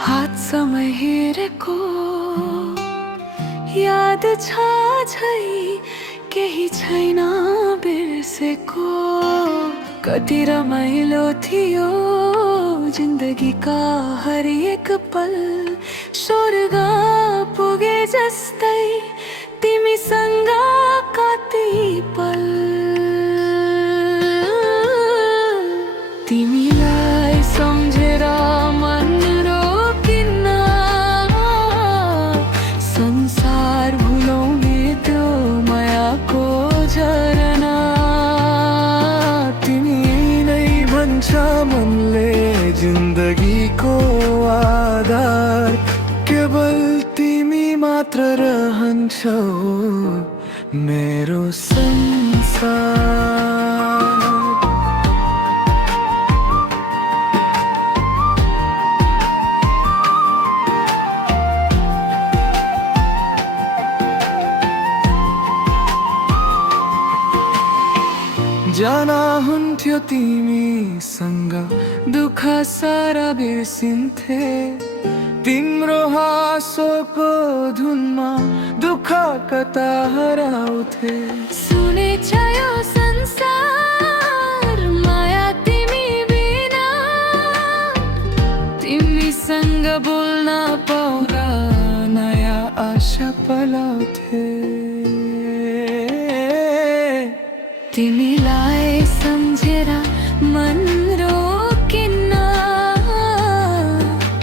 हात समय हेरेको याद छ झै केही छैन बिर्सेको। कति रमाइलो थियो जिन्दगीका हरेक पल, स्वर्ग पुगे जस्तै तिमीसँग कति पल। तिमीलाई सम्झेर मन रोकिन्न, संसार भुलाउने त्यो मायाको झरना। तिमी नै भन्छ मनले जिन्दगीको आधार, केवल तिमी मात्र रहन्छौ मेरो संसार। जाना हुन्थ्यो तिमीसँग दुःख सारा बिर्सिन्थे, तिम्रो हाँसोको धुनमा दुःख कता हराउँथे। सुनेछ यो संसार माया तिमी बिना, तिमीसँग बोल्न पाउँदा नयाँ आशा पलाउँथे। तिमीलाई सम्झेर मन रोकिन्न,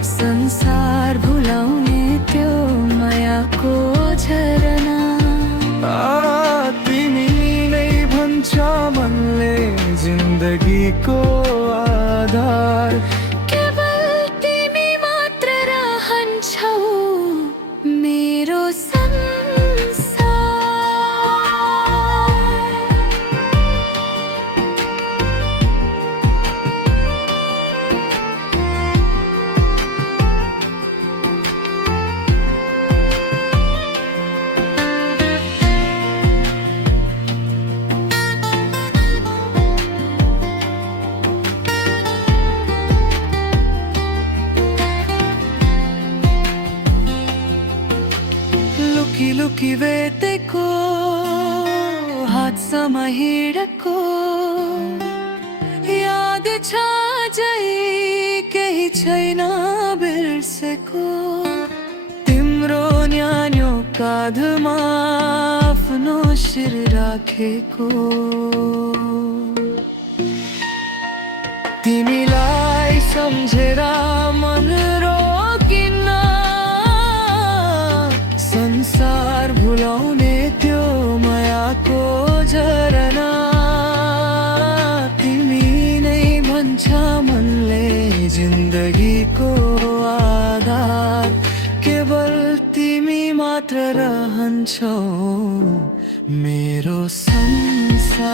संसार भुलाउने त्यो मायाको झरना। तिमी नै भन्छ मनले जिन्दगीको आधार, केवल तिमी मात्र रहन्छौ मेरो संसार। लुकी लुकी भेटेको हातसम्म हिँडेको याद छ झै केही छैन बिर्सेको। तिम्रो न्यानो काँधमा आफ्नो शिर राखेको, तिमीलाई सम्झेर मन रोकिन्न, संसार भुलाउने त्यो मायाको झरना। तिमी नै भन्छ मनले जिन्दगीको आधार, केवल तिमी मात्र रहन्छौ मेरो संसार।